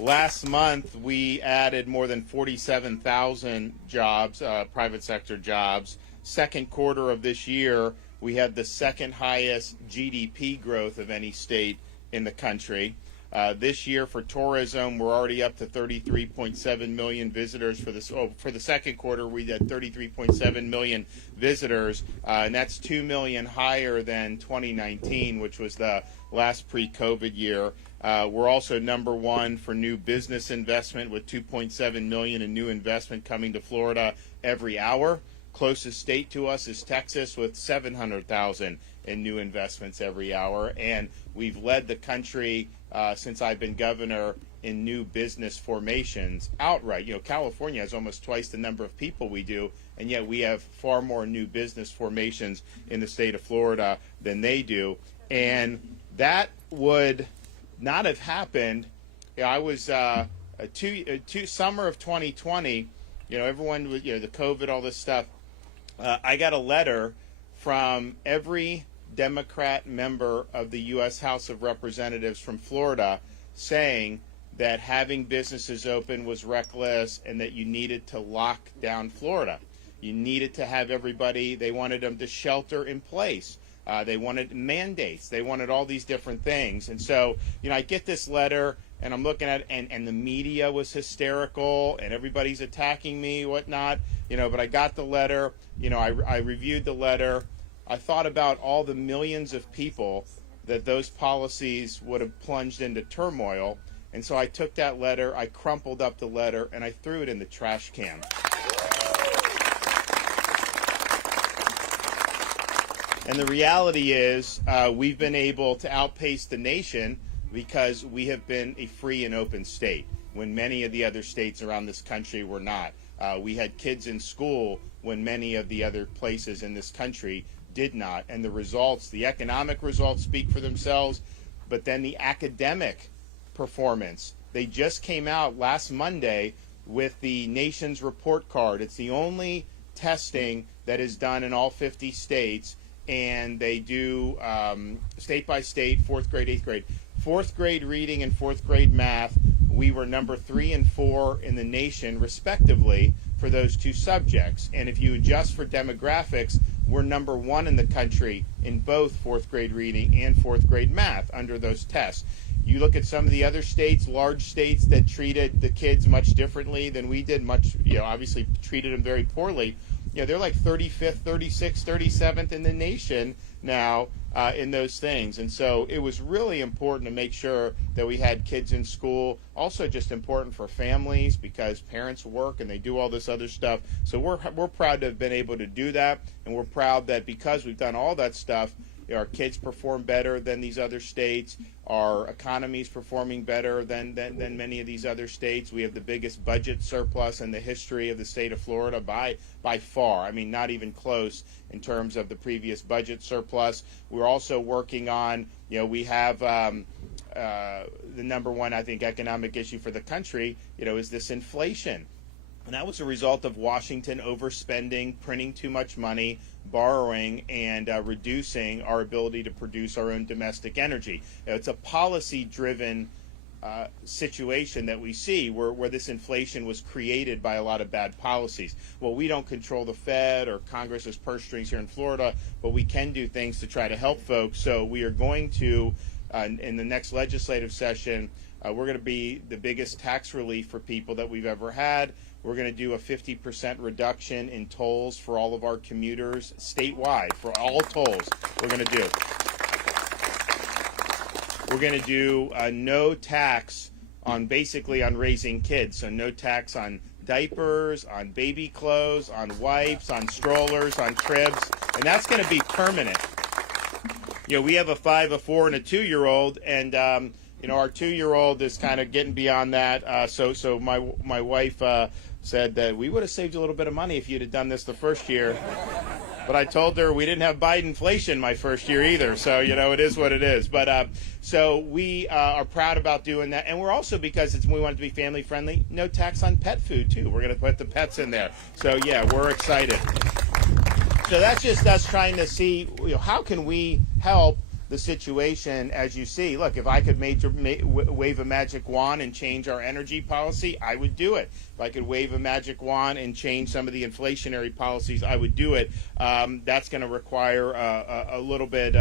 last month, we added more than 47,000 jobs, private sector jobs. Second quarter of this year, we had the second highest GDP growth of any state in the country. This year for tourism, we're already up to 33.7 million visitors for this. Oh, for the second quarter, we had 33.7 million visitors, and that's 2 million higher than 2019, which was the last pre-COVID year. We're also number one for new business investment with 2.7 million in new investment coming to Florida every hour. Closest state to us is Texas with 700,000 in new investments every hour, and we've led the country since I've been governor in new business formations outright. You know, California has almost twice the number of people we do, and yet we have far more new business formations in the state of Florida than they do, and that would not have happened. You know, I was summer of 2020. You know, everyone was, you know, the COVID, all this stuff. I got a letter from every Democrat member of the U.S. House of Representatives from Florida saying that having businesses open was reckless and that you needed to lock down Florida. You needed to have everybody, they wanted them to shelter in place. They wanted mandates. They wanted all these different things. And so, you know, I get this letter and I'm looking at it, and the media was hysterical and everybody's attacking me, whatnot, you know, but I got the letter, you know, I reviewed the letter. I thought about all the millions of people that those policies would have plunged into turmoil. And so I took that letter, I crumpled up the letter, and I threw it in the trash can. And the reality is we've been able to outpace the nation because we have been a free and open state when many of the other states around this country were not. We had kids in school when many of the other places in this country did not. And the results, the economic results speak for themselves, but then the academic performance. They just came out last Monday with the nation's report card. It's the only testing that is done in all 50 states, and they do state by state, 4th grade, 8th grade. 4th grade reading and 4th grade math, we were number 3 and 4 in the nation, respectively, for those two subjects. And if you adjust for demographics, we're number 1 in the country in both 4th grade reading and 4th grade math under those tests. You look at some of the other states, large states that treated the kids much differently than we did, much, you know, obviously treated them very poorly. You know, they're like 35th, 36th, 37th in the nation now in those things. And so it was really important to make sure that we had kids in school. Also just important for families because parents work and they do all this other stuff. So we're proud to have been able to do that. And we're proud that because we've done all that stuff, our kids perform better than these other states. Our economy is performing better than many of these other states. We have the biggest budget surplus in the history of the state of Florida by far. I mean, not even close in terms of the previous budget surplus. We're also working on, you know, we have the number one, I think, economic issue for the country, you know, is this inflation. And that was a result of Washington overspending, printing too much money, borrowing, and reducing our ability to produce our own domestic energy. You know, it's a policy-driven situation that we see where this inflation was created by a lot of bad policies. Well, we don't control the Fed or Congress's purse strings here in Florida, but we can do things to try to help folks. So we are going to, in the next legislative session, we're going to be the biggest tax relief for people that we've ever had. We're going to do a 50% reduction in tolls for all of our commuters statewide, for all tolls we're going to do. We're going to do no tax on basically on raising kids. So no tax on diapers, on baby clothes, on wipes, on strollers, on cribs. And that's going to be permanent. You know, we have a 5, a 4, and a 2-year-old, and you know, our 2-year-old is kind of getting beyond that. So my wife said that we would have saved a little bit of money if you'd have done this the first year. But I told her we didn't have Bidenflation my first year either. So, you know, it is what it is. But so we are proud about doing that. And we're also, because we want it to be family friendly, no tax on pet food, too. We're going to put the pets in there. So, yeah, we're excited. So that's just us trying to see, you know, how can we help the situation as you see. Look, if I could wave a magic wand and change our energy policy, I would do it. If I could wave a magic wand and change some of the inflationary policies, I would do it. That's going to require a little bit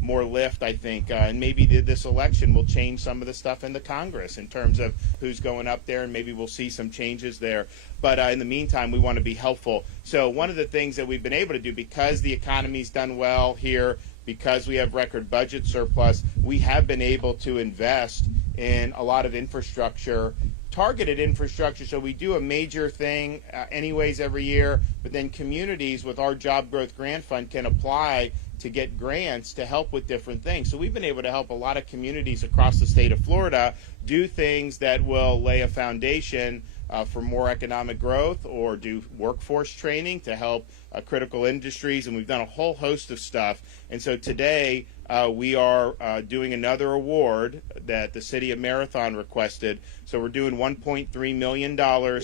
more lift, I think, and maybe this election will change some of the stuff in the Congress in terms of who's going up there, and maybe we'll see some changes there. But in the meantime, we want to be helpful. So one of the things that we've been able to do, because the economy's done well here, because we have record budget surplus, we have been able to invest in a lot of infrastructure, targeted infrastructure. So we do a major thing anyways every year, but then communities with our Job Growth Grant Fund can apply to get grants to help with different things. So we've been able to help a lot of communities across the state of Florida do things that will lay a foundation for more economic growth, or do workforce training to help critical industries, and we've done a whole host of stuff. And so today we are doing another award that the city of Marathon requested. So we're doing $1.3 million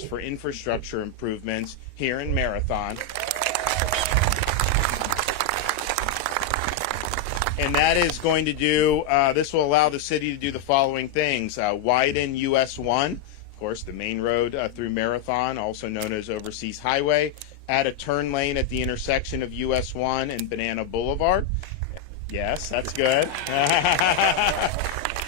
for infrastructure improvements here in Marathon. And that is going to do, this will allow the city to do the following things. Widen US 1, of course, the main road through Marathon, also known as Overseas Highway. Add a turn lane at the intersection of US 1 and Banana Boulevard. Yes, that's good.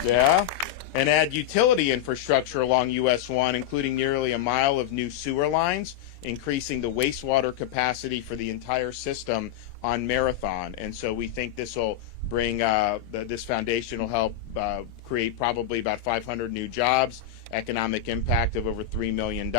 Yeah. And add utility infrastructure along US 1, including nearly a mile of new sewer lines, increasing the wastewater capacity for the entire system on Marathon. And so we think this will bring, this foundation will help create probably about 500 new jobs, economic impact of over $3 million.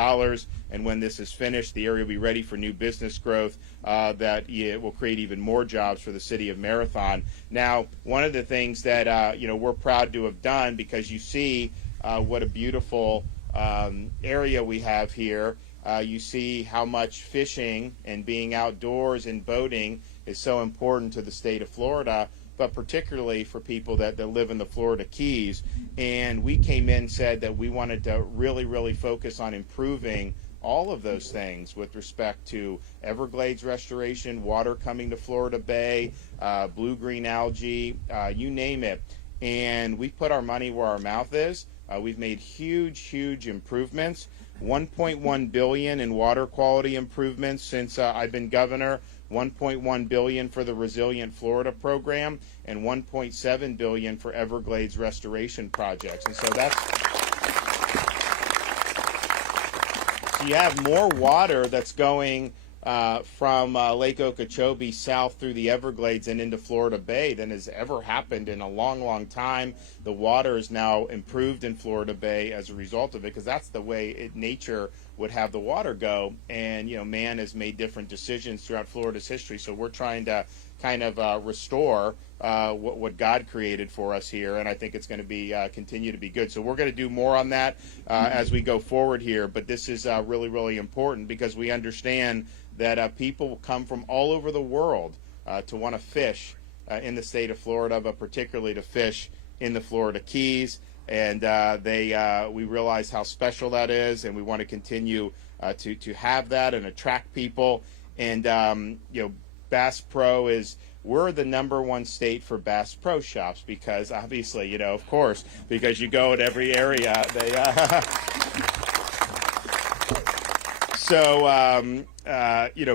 And when this is finished, the area will be ready for new business growth that will create even more jobs for the city of Marathon. Now, one of the things that we're proud to have done, because you see what a beautiful area we have here. You see how much fishing and being outdoors and boating is so important to the state of Florida, but particularly for people that live in the Florida Keys. And we came in and said that we wanted to really, really focus on improving all of those things with respect to Everglades restoration, water coming to Florida Bay, blue-green algae, you name it. And we put our money where our mouth is. We've made huge, huge improvements. $1.1 billion in water quality improvements since I've been governor, $1.1 billion for the Resilient Florida program, and $1.7 billion for Everglades restoration projects. And so so you have more water that's going from Lake Okeechobee south through the Everglades and into Florida Bay than has ever happened in a long, long time. The water is now improved in Florida Bay as a result of it, because that's the way nature would have the water go. And, man has made different decisions throughout Florida's history. So we're trying to kind of restore what God created for us here, and I think it's going to be continue to be good. So we're going to do more on that as we go forward here. But this is really, really important, because we understand that people we come all over the world to want to fish in the state of Florida, but particularly to fish in the Florida Keys. And we realize how special that is, and we want to continue to have that and attract people. And Bass Pro we're the #1 state for Bass Pro shops, because obviously, of course, because you go in every area.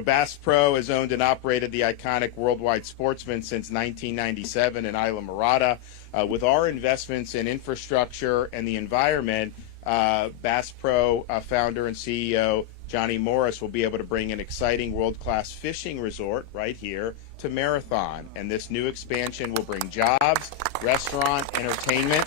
Bass Pro has owned and operated the iconic Worldwide Sportsman since 1997 in Isla Mirada. With our investments in infrastructure and the environment, Bass Pro founder and CEO Johnny Morris will be able to bring an exciting world-class fishing resort right here to Marathon. And this new expansion will bring jobs, restaurant, entertainment.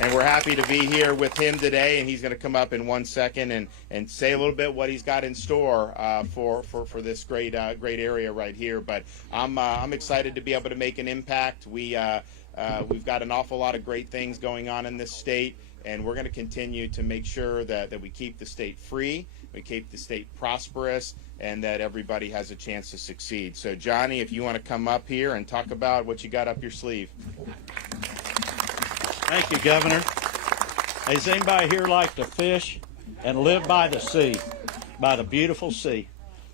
And we're happy to be here with him today, and he's going to come up in 1 second and say a little bit what he's got in store for this great area right here. But I'm excited to be able to make an impact. We've got an awful lot of great things going on in this state, and we're going to continue to make sure that we keep the state free, we keep the state prosperous, and that everybody has a chance to succeed. So, Johnny, if you want to come up here and talk about what you got up your sleeve. Thank you, Governor. Does anybody here like to fish and live by the sea, by the beautiful sea?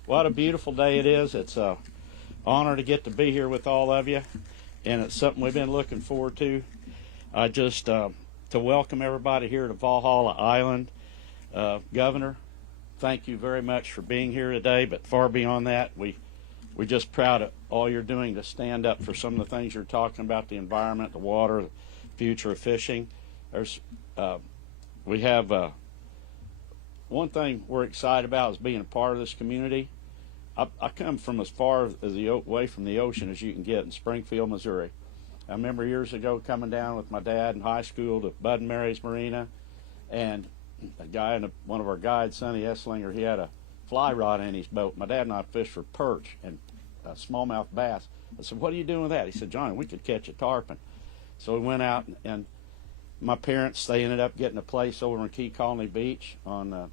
What a beautiful day it is. It's an honor to get to be here with all of you. and it's something we've been looking forward to. I just to welcome everybody here to Valhalla Island. Governor, thank you very much for being here today, but far beyond that, we're just proud of all you're doing to stand up for some of the things you're talking about, the environment, the water, the future of fishing. We have one thing we're excited about is being a part of this community. I come from as far away from the ocean as you can get in Springfield, Missouri. I remember years ago coming down with my dad in high school to Bud and Mary's Marina, and a guy, one of our guides, Sonny Esslinger, he had a fly rod in his boat. My dad and I fished for perch and smallmouth bass. I said, "What are you doing with that?" He said, "Johnny, we could catch a tarpon." So we went out, and my parents, they ended up getting a place over in Key Colony Beach on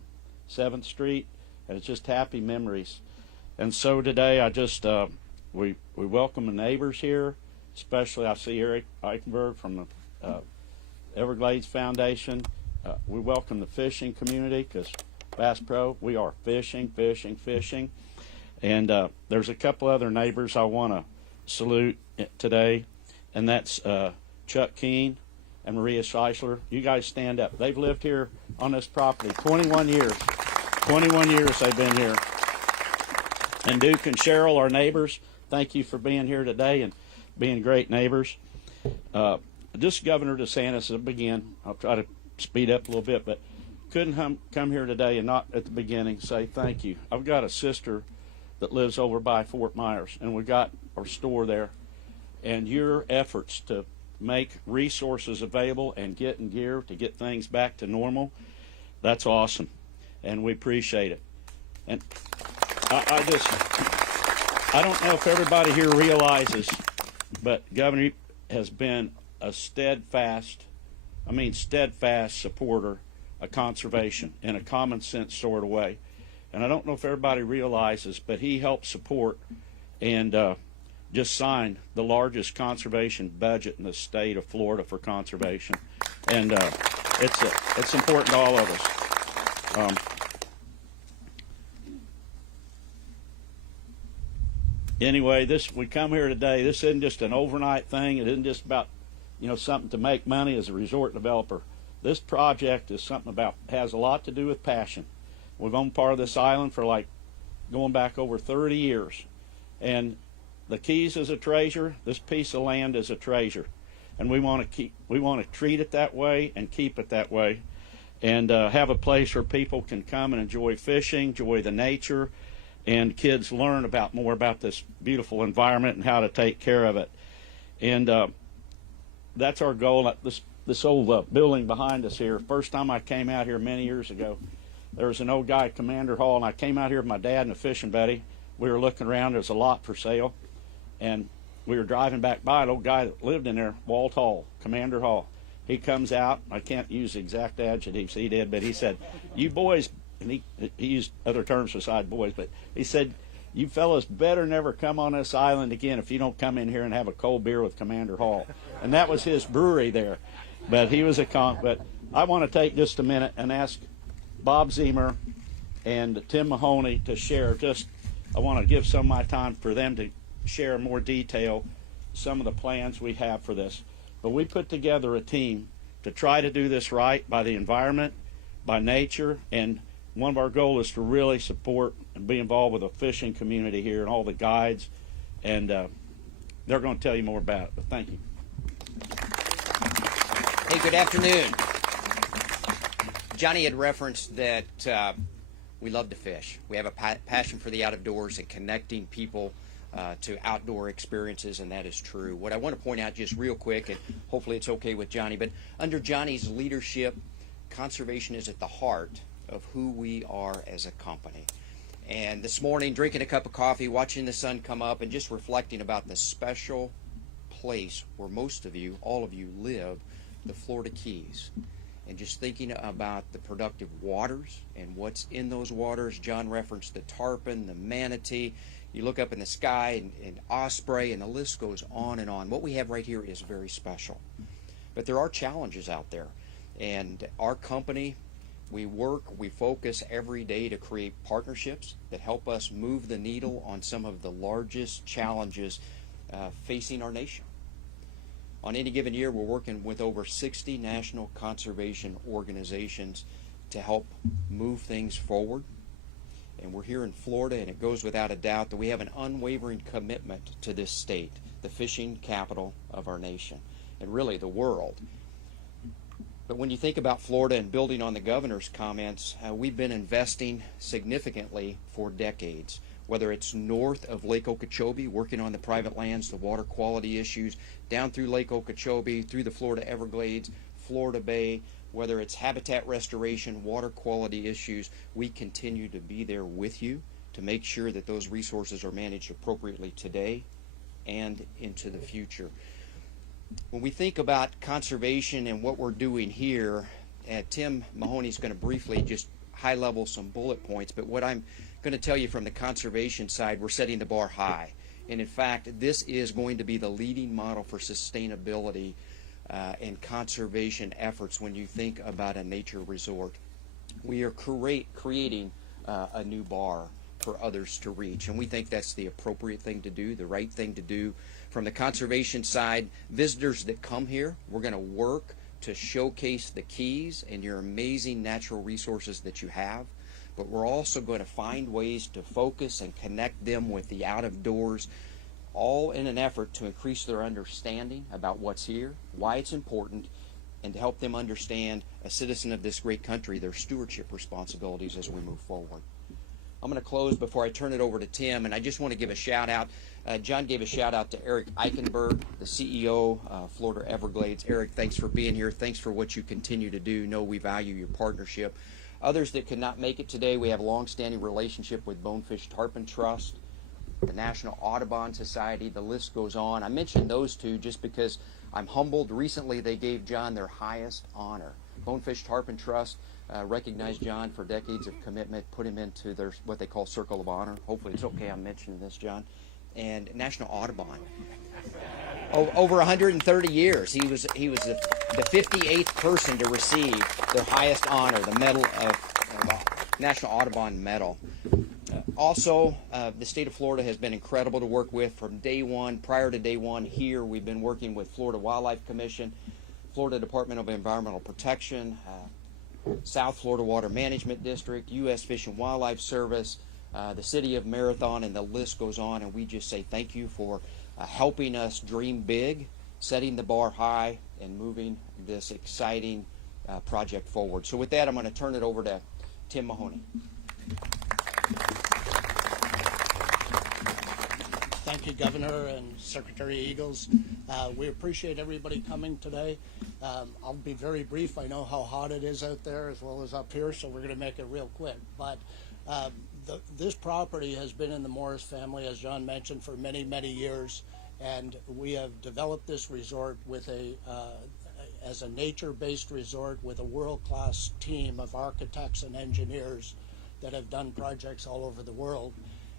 7th Street, and it's just happy memories. And so today I just, we welcome the neighbors here, especially I see Eric Eichenberg from the Everglades Foundation. We welcome the fishing community because Bass Pro, we are fishing, fishing, fishing. And there's a couple other neighbors I want to salute today, and that's Chuck Keene and Maria Scheisler. You guys stand up. They've lived here on this property 21 years. 21 years they've been here. And Duke and Cheryl, our neighbors, thank you for being here today and being great neighbors. Just Governor DeSantis, to begin, I'll try to speed up a little bit, but couldn't come here today and not at the beginning say thank you. I've got a sister that lives over by Fort Myers, and we got our store there. And your efforts to make resources available and getting gear to get things back to normal, that's awesome, and we appreciate it. And I don't know if everybody here realizes, but Governor has been a steadfast supporter of conservation in a common sense sort of way. And I don't know if everybody realizes, but he helped support and just signed the largest conservation budget in the state of Florida for conservation. And it's important to all of us. Anyway, we come here today. This isn't just an overnight thing. It isn't just about, something to make money as a resort developer. This project is has a lot to do with passion. We've owned part of this island for going back over 30 years. And the Keys is a treasure. This piece of land is a treasure. And we want to treat it that way and keep it that way. And have a place where people can come and enjoy fishing, enjoy the nature, and kids learn more about this beautiful environment and how to take care of it. And that's our goal. This old building behind us here, first time I came out here many years ago, there was an old guy at Commander Hall, and I came out here with my dad and a fishing buddy. We were looking around. There's a lot for sale, and we were driving back by an old guy that lived in there, Walt Hall, Commander Hall. He comes out. I can't use exact adjectives he did, but he said, "You boys," and he used other terms besides boys, but he said, "You fellas better never come on this island again if you don't come in here and have a cold beer with Commander Hall." And that was his brewery there. But he was but I want to take just a minute and ask Bob Zemer and Tim Mahoney to share I want to give some of my time for them to share in more detail some of the plans we have for this. But we put together a team to try to do this right by the environment, by nature, and one of our goals is to really support and be involved with the fishing community here and all the guides, and they're going to tell you more about it. But thank you. Hey, good afternoon. Johnny had referenced that we love to fish. We have a passion for the outdoors and connecting people to outdoor experiences, and that is true. What I want to point out just real quick, and hopefully it's okay with Johnny, but under Johnny's leadership, conservation is at the heart of who we are as a company. And this morning, drinking a cup of coffee, watching the sun come up, and just reflecting about the special place where most of you, all of you, live, the Florida Keys. And just thinking about the productive waters and what's in those waters. John referenced the tarpon, the manatee. You look up in the sky and osprey, and the list goes on and on. What we have right here is very special. But there are challenges out there. And our company, we focus every day to create partnerships that help us move the needle on some of the largest challenges facing our nation. On any given year, we're working with over 60 national conservation organizations to help move things forward. And we're here in Florida, and it goes without a doubt that we have an unwavering commitment to this state, the fishing capital of our nation, and really the world. But when you think about Florida and building on the governor's comments, we've been investing significantly for decades, whether it's north of Lake Okeechobee, working on the private lands, the water quality issues, down through Lake Okeechobee, through the Florida Everglades, Florida Bay, whether it's habitat restoration, water quality issues, we continue to be there with you to make sure that those resources are managed appropriately today and into the future. When we think about conservation and what we're doing here, Tim Mahoney's going to briefly just high-level some bullet points, but what I'm going to tell you from the conservation side, we're setting the bar high. And in fact, this is going to be the leading model for sustainability and conservation efforts when you think about a nature resort. We are creating a new bar for others to reach, and we think that's the appropriate thing to do, the right thing to do. From the conservation side, visitors that come here, we're going to work to showcase the keys and your amazing natural resources that you have, but we're also going to find ways to focus and connect them with the out of doors, all in an effort to increase their understanding about what's here, why it's important, and to help them understand, a citizen of this great country, their stewardship responsibilities as we move forward. I'm going to close before I turn it over to Tim, and I just want to give a shout out. John gave a shout out to Eric Eichenberg, the CEO of Florida Everglades. Eric, thanks for being here. Thanks for what you continue to do. Know we value your partnership. Others that could not make it today, we have a long-standing relationship with Bonefish Tarpon Trust, the National Audubon Society, the list goes on. I mentioned those two just because I'm humbled. Recently they gave John their highest honor. Bonefish Tarpon Trust recognized John for decades of commitment, put him into their what they call Circle of Honor. Hopefully it's okay I'm mentioning this, John. And National Audubon. Over 130 years, he was the 58th person to receive their highest honor, the Medal of National Audubon Medal. Also, the state of Florida has been incredible to work with from day one. Prior to day one here, we've been working with Florida Wildlife Commission, Florida Department of Environmental Protection, South Florida Water Management District, U.S. Fish and Wildlife Service, the City of Marathon, and the list goes on. And we just say thank you for helping us dream big, setting the bar high, and moving this exciting project forward. So with that, I'm going to turn it over to Tim Mahoney. Thank you, Governor and Secretary Eagles. We appreciate everybody coming today. I'll be very brief. I know how hot it is out there as well as up here, so we're going to make it real quick. But this property has been in the Morris family, as John mentioned, for many, many years, and we have developed this resort with as a nature-based resort with a world-class team of architects and engineers that have done projects all over the world.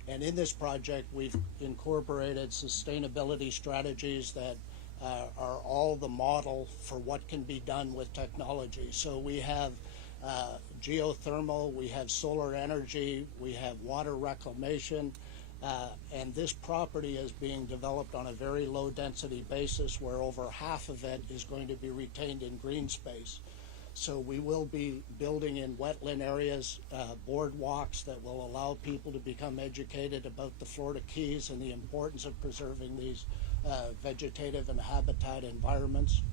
And in this project, we've incorporated sustainability strategies that are all the model for what can be done with technology. So we have geothermal, we have solar energy, we have water reclamation, and this property is being developed on a very low density basis where over half of it is going to be retained in green space. So we will be building in wetland areas, boardwalks that will allow people to become educated about the Florida Keys and the importance of preserving these vegetative and habitat environments.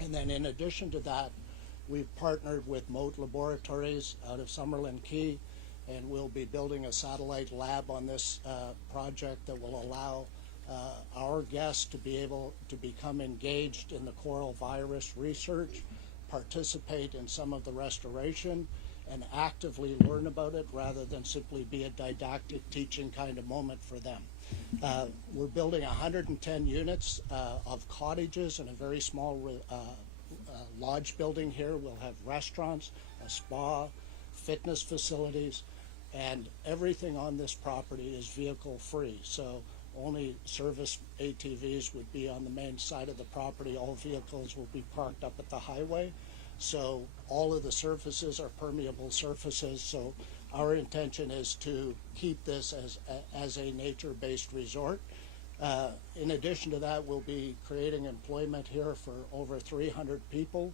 And then in addition to that, we've partnered with Moat Laboratories out of Summerlin Key, and we'll be building a satellite lab on this project that will allow our guests to be able to become engaged in the coral virus research, participate in some of the restoration, and actively learn about it rather than simply be a didactic teaching kind of moment for them. We're building 110 units of cottages and a very small lodge building here. We'll have restaurants, a spa, fitness facilities, and everything on this property is vehicle free. So only service ATVs would be on the main side of the property. All vehicles will be parked up at the highway. So all of the surfaces are permeable surfaces. So our intention is to keep this as a nature-based resort. In addition to that, we'll be creating employment here for over 300 people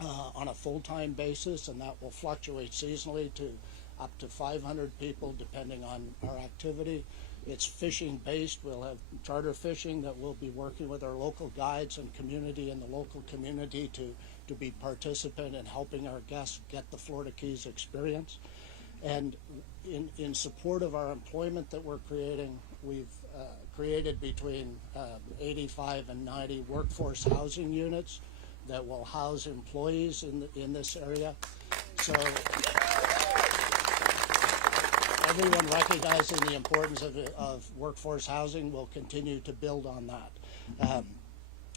on a full-time basis, and that will fluctuate seasonally to up to 500 people depending on our activity. It's fishing based. We'll have charter fishing that we'll be working with our local guides and community in the local community to be participant in helping our guests get the Florida Keys experience. And in support of our employment that we're creating, we've created between 85 and 90 workforce housing units that will house employees in this area. So everyone recognizing the importance of workforce housing will continue to build on that.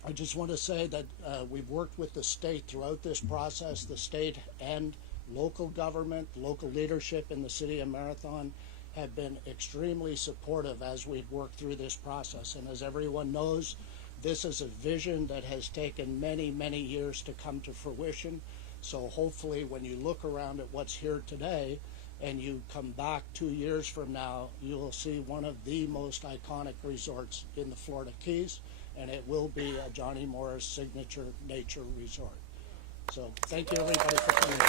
I just want to say that we've worked with the state throughout this process, the state and local government, local leadership in the city of Marathon have been extremely supportive as we've worked through this process. And as everyone knows, this is a vision that has taken many, many years to come to fruition. So hopefully when you look around at what's here today and you come back 2 years from now, you will see one of the most iconic resorts in the Florida Keys, and it will be a Johnny Morris signature nature resort. So thank you everybody for coming.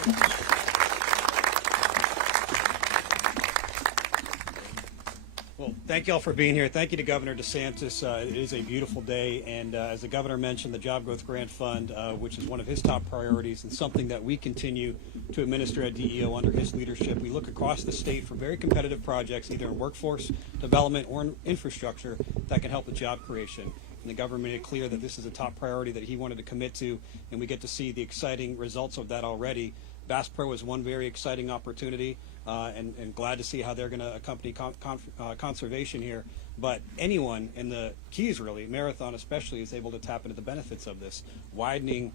Well, thank you all for being here. Thank you to Governor DeSantis. It is a beautiful day, and as the governor mentioned, the Job Growth Grant Fund, which is one of his top priorities and something that we continue to administer at DEO under his leadership. We look across the state for very competitive projects, either in workforce development or in infrastructure, that can help with job creation. And the governor made it clear that this is a top priority that he wanted to commit to, and we get to see the exciting results of that already. Bass Pro is one very exciting opportunity, and glad to see how they're going to accompany conservation here. But anyone in the Keys, really, Marathon especially, is able to tap into the benefits of this. Widening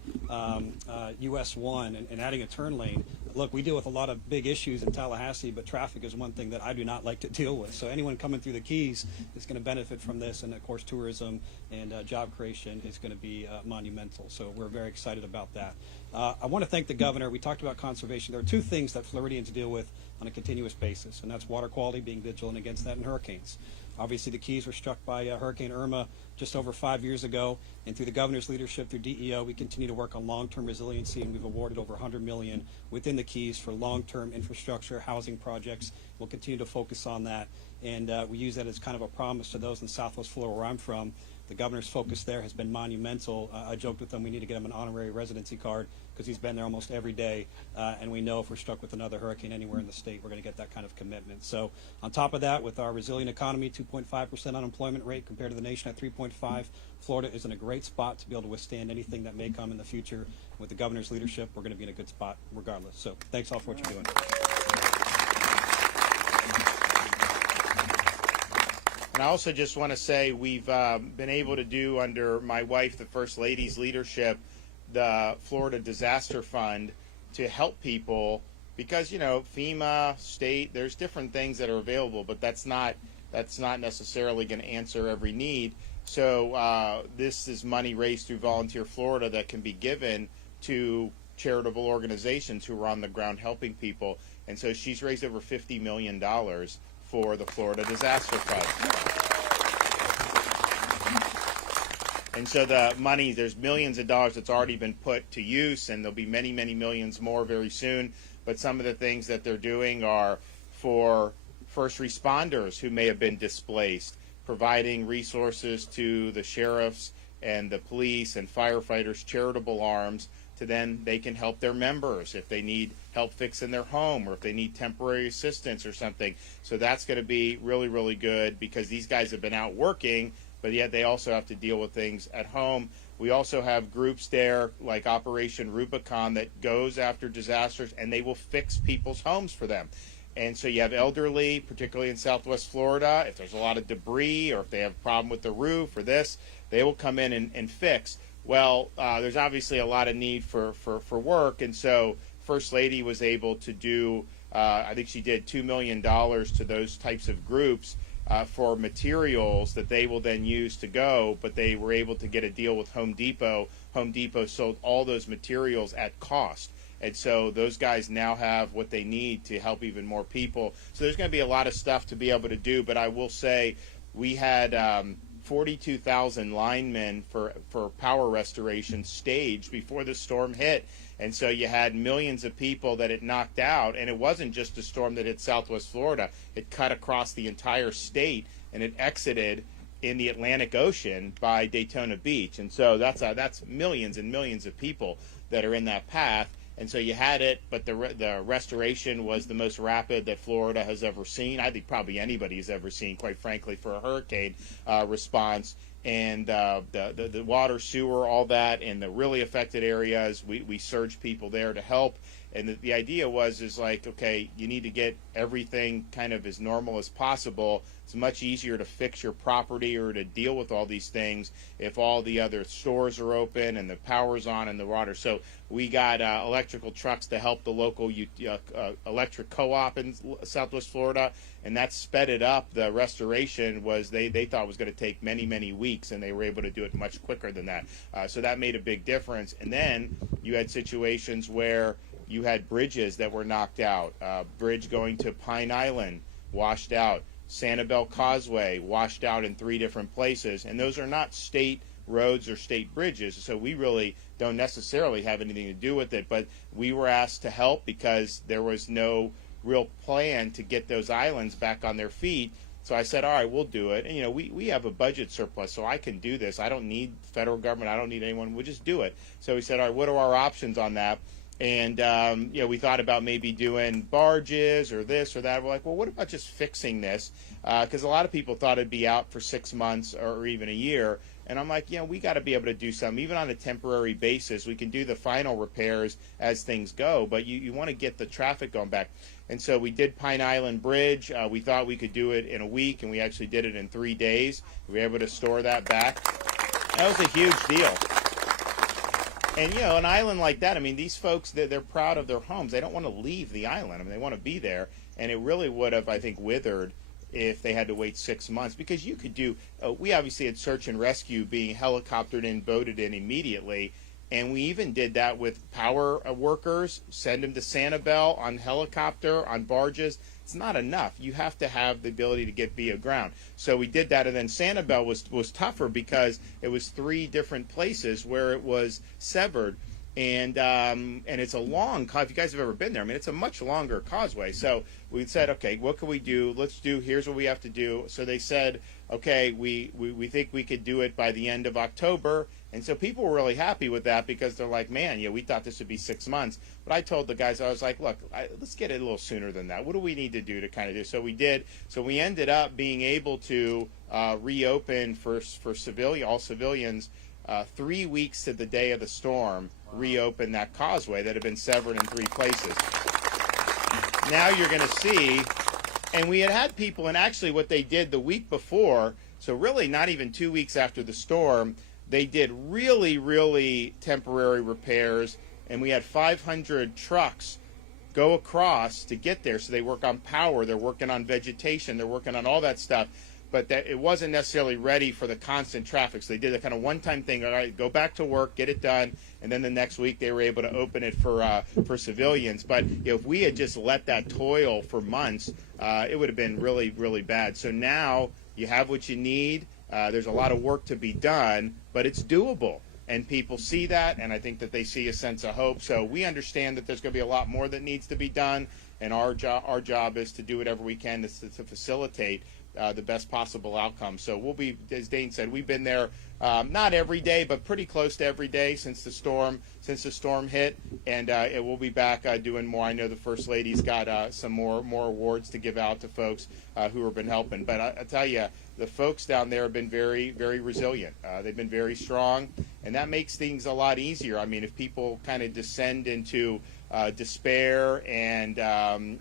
US 1 and adding a turn lane. Look, we deal with a lot of big issues in Tallahassee, but traffic is one thing that I do not like to deal with. So anyone coming through the Keys is going to benefit from this, and of course tourism and job creation is going to be monumental. So we're very excited about that. I want to thank the governor. We talked about conservation. There are two things that Floridians deal with on a continuous basis, and that's water quality, being vigilant against that, and hurricanes. Obviously, the Keys were struck by Hurricane Irma just over 5 years ago, and through the governor's leadership, through DEO, we continue to work on long-term resiliency, and we've awarded over $100 million within the Keys for long-term infrastructure, housing projects. We'll continue to focus on that, and we use that as kind of a promise to those in Southwest Florida, where I'm from. The governor's focus there has been monumental. I joked with him we need to get him an honorary residency card because he's been there almost every day, and we know if we're struck with another hurricane anywhere in the state, we're going to get that kind of commitment. So on top of that, with our resilient economy, 2.5% unemployment rate compared to the nation at 3.5%, Florida is in a great spot to be able to withstand anything that may come in the future. With the governor's leadership, we're going to be in a good spot regardless. So thanks all for what you're doing. And I also just want to say we've been able to do, under my wife, the First Lady's leadership, the Florida Disaster Fund to help people because, you know, FEMA, state, there's different things that are available, but that's not necessarily going to answer every need. So this is money raised through Volunteer Florida that can be given to charitable organizations who are on the ground helping people. And so she's raised over $50 million for the Florida Disaster Fund. And so the money, there's millions of dollars that's already been put to use, and there'll be many, many millions more very soon. But some of the things that they're doing are for first responders who may have been displaced, providing resources to the sheriffs and the police and firefighters' charitable arms, to then they can help their members if they need help fixing their home or if they need temporary assistance or something. So that's going to be really, really good because these guys have been out working, but yet they also have to deal with things at home. We also have groups there like Operation Rubicon that goes after disasters, and they will fix people's homes for them. And so you have elderly, particularly in Southwest Florida, if there's a lot of debris or if they have a problem with the roof or this, they will come in and fix. Well, there's obviously a lot of need for work, and so First Lady was able to do, I think she did $2 million to those types of groups for materials that they will then use to go, but they were able to get a deal with Home Depot. Home Depot sold all those materials at cost. And so those guys now have what they need to help even more people. So there's going to be a lot of stuff to be able to do, but I will say we had 42,000 linemen for power restoration staged before the storm hit. And so you had millions of people that it knocked out, and it wasn't just a storm that hit Southwest Florida. It cut across the entire state, and it exited in the Atlantic Ocean by Daytona Beach. And so that's millions and millions of people that are in that path. And so you had it, but the restoration was the most rapid that Florida has ever seen. I think probably anybody has ever seen, quite frankly, for a hurricane response. And the water, sewer, all that, in the really affected areas, we surged people there to help. And the idea is like, okay, you need to get everything kind of as normal as possible. It's much easier to fix your property or to deal with all these things if all the other stores are open and the power's on and the water. So we got electrical trucks to help the local electric co-op in Southwest Florida, and that sped it up. The restoration was they thought was going to take many, many weeks, and they were able to do it much quicker than that. So that made a big difference. And then you had situations where you had bridges that were knocked out. Bridge going to Pine Island, washed out. Sanibel Causeway, washed out in 3 different places. And those are not state roads or state bridges, so we really don't necessarily have anything to do with it. But we were asked to help because there was no real plan to get those islands back on their feet. So I said, all right, we'll do it. And, we have a budget surplus, so I can do this. I don't need federal government. I don't need anyone. We'll just do it. So we said, all right, what are our options on that? And, we thought about maybe doing barges or this or that. We're like, well, what about just fixing this? Because a lot of people thought it'd be out for 6 months or even a year. And I'm like, we got to be able to do something, even on a temporary basis. We can do the final repairs as things go, but you want to get the traffic going back. And so we did Pine Island Bridge. We thought we could do it in a week, and we actually did it in 3 days. We were able to store that back. That was a huge deal. And, an island like that, these folks, they're proud of their homes. They don't want to leave the island. They want to be there. And it really would have, I think, withered if they had to wait 6 months. Because you could do, we obviously had search and rescue being helicoptered in, boated in immediately. And we even did that with power workers, send them to Sanibel on helicopter, on barges. It's not enough. You have to have the ability to get via ground. So we did that, and then Sanibel was tougher because it was 3 different places where it was severed. And it's a long, if you guys have ever been there, it's a much longer causeway. So we said, okay, what can we do? Here's what we have to do. So they said, okay, we think we could do it by the end of October. And so people were really happy with that because they're like, man, we thought this would be 6 months. But I told the guys, I was like, look, let's get it a little sooner than that. What do we need to do to kind of do? So we did. So we ended up being able to reopen for all civilians 3 weeks to the day of the storm, reopen that causeway that had been severed in 3 places. Now you're going to see, and we had people, and actually what they did the week before, so really not even 2 weeks after the storm, they did really, really temporary repairs, and we had 500 trucks go across to get there. So they work on power, they're working on vegetation, they're working on all that stuff. But that it wasn't necessarily ready for the constant traffic. So they did a kind of one-time thing. All right, go back to work, get it done, and then the next week they were able to open it for civilians. But if we had just let that toil for months, it would have been really, really bad. So now you have what you need. There's a lot of work to be done, but it's doable. And people see that, and I think that they see a sense of hope. So we understand that there's going to be a lot more that needs to be done, and our job is to do whatever we can to facilitate the best possible outcome. So we'll be, as Dane said, we've been there not every day, but pretty close to every day since the storm hit, and it will be back doing more. I know the First Lady's got some more awards to give out to folks who have been helping. But I tell you, the folks down there have been very, very resilient. They've been very strong, and that makes things a lot easier. If people kind of descend into despair and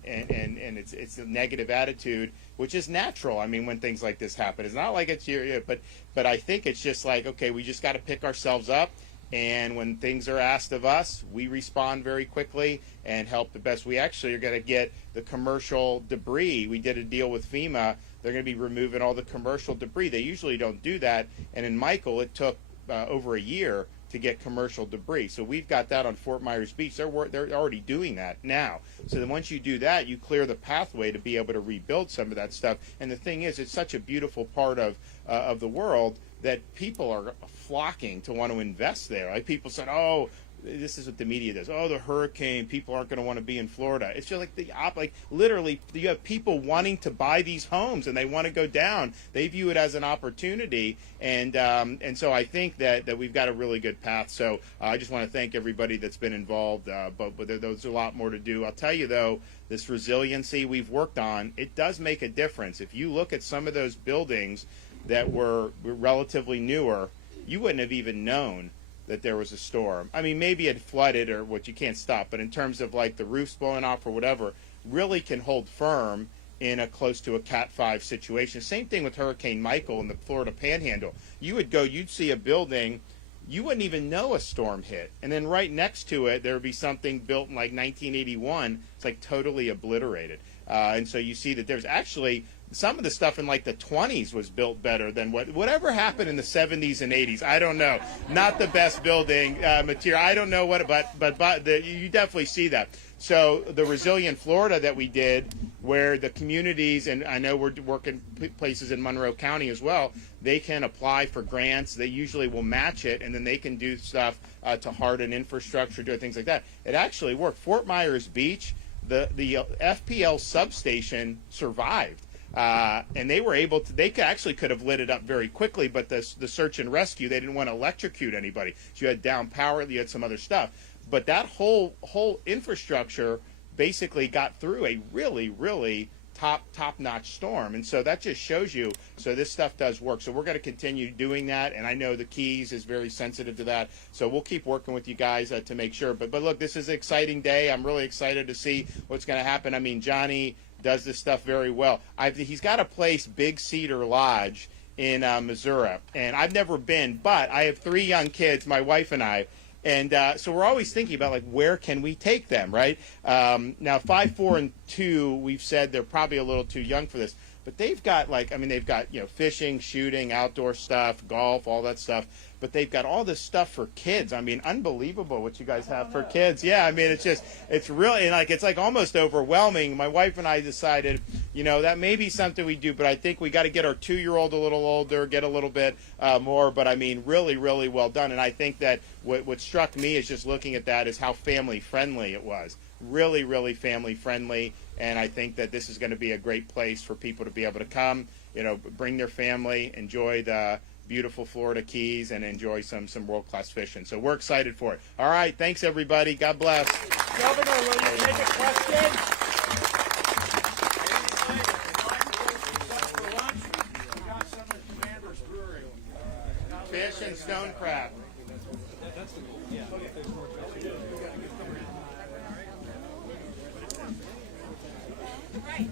it's a negative attitude, which is natural. When things like this happen, it's not like it's your, but I think it's just like, okay, we just got to pick ourselves up, and when things are asked of us, we respond very quickly and help the best. We actually are going to get the commercial debris. We did a deal with FEMA. They're going to be removing all the commercial debris. They usually don't do that, and in Michael, it took over a year to get commercial debris. So we've got that on Fort Myers Beach. They're already doing that now. So then once you do that, you clear the pathway to be able to rebuild some of that stuff. And the thing is, it's such a beautiful part of the world that people are flocking to want to invest there. Like people said, oh, this is what the media does. Oh, the hurricane, people aren't going to want to be in Florida. It's just like literally, you have people wanting to buy these homes and they want to go down. They view it as an opportunity, and so I think that we've got a really good path. So I just want to thank everybody that's been involved, but there's a lot more to do. I'll tell you though, this resiliency we've worked on, it does make a difference. If you look at some of those buildings that were relatively newer, you wouldn't have even known that there was a storm. I mean, maybe it flooded or what, you can't stop, but in terms of like the roofs blowing off or whatever, really can hold firm in a close to a Cat 5 situation. Same thing with Hurricane Michael in the Florida Panhandle. You'd see a building, you wouldn't even know a storm hit, and then right next to it there would be something built in like 1981. It's like totally obliterated, and so you see that there's actually some of the stuff in like the 20s was built better than whatever happened in the 70s and 80s. I don't know. Not the best building material. I don't know what, but you definitely see that. So the Resilient Florida that we did, where the communities, and I know we're working places in Monroe County as well, they can apply for grants. They usually will match it, and then they can do stuff to harden infrastructure, do things like that. It actually worked. Fort Myers Beach, the FPL substation survived. And they were able to, they could have lit it up very quickly, but the search and rescue, they didn't want to electrocute anybody. So you had down power, you had some other stuff. But that whole infrastructure basically got through a really, really top-notch storm. And so that just shows you, so this stuff does work. So we're going to continue doing that, and I know the Keys is very sensitive to that. So we'll keep working with you guys to make sure. But look, this is an exciting day. I'm really excited to see what's going to happen. I mean, Johnny does this stuff very well. He's got a place, Big Cedar Lodge, in Missouri, and I've never been, but I have 3 young kids, my wife and I, and so we're always thinking about like where can we take them, right? Now 5, 4, and 2, we've said they're probably a little too young for this, but they've got they've got fishing, shooting, outdoor stuff, golf, all that stuff. But they've got all this stuff for kids. I mean, unbelievable what you guys have for kids. Yeah, I mean, it's really it's like almost overwhelming. My wife and I decided, that may be something we do, but I think we got to get our 2-year-old a little older, get a little bit more. But I mean, really, really well done. And I think that what struck me is just looking at that is how family friendly it was. Really, really family friendly. And I think that this is going to be a great place for people to be able to come, bring their family, enjoy the beautiful Florida Keys, and enjoy some world-class fishing. So we're excited for it. All right, thanks everybody. God bless. Governor, will you take a question? Fish and stone crab. Right.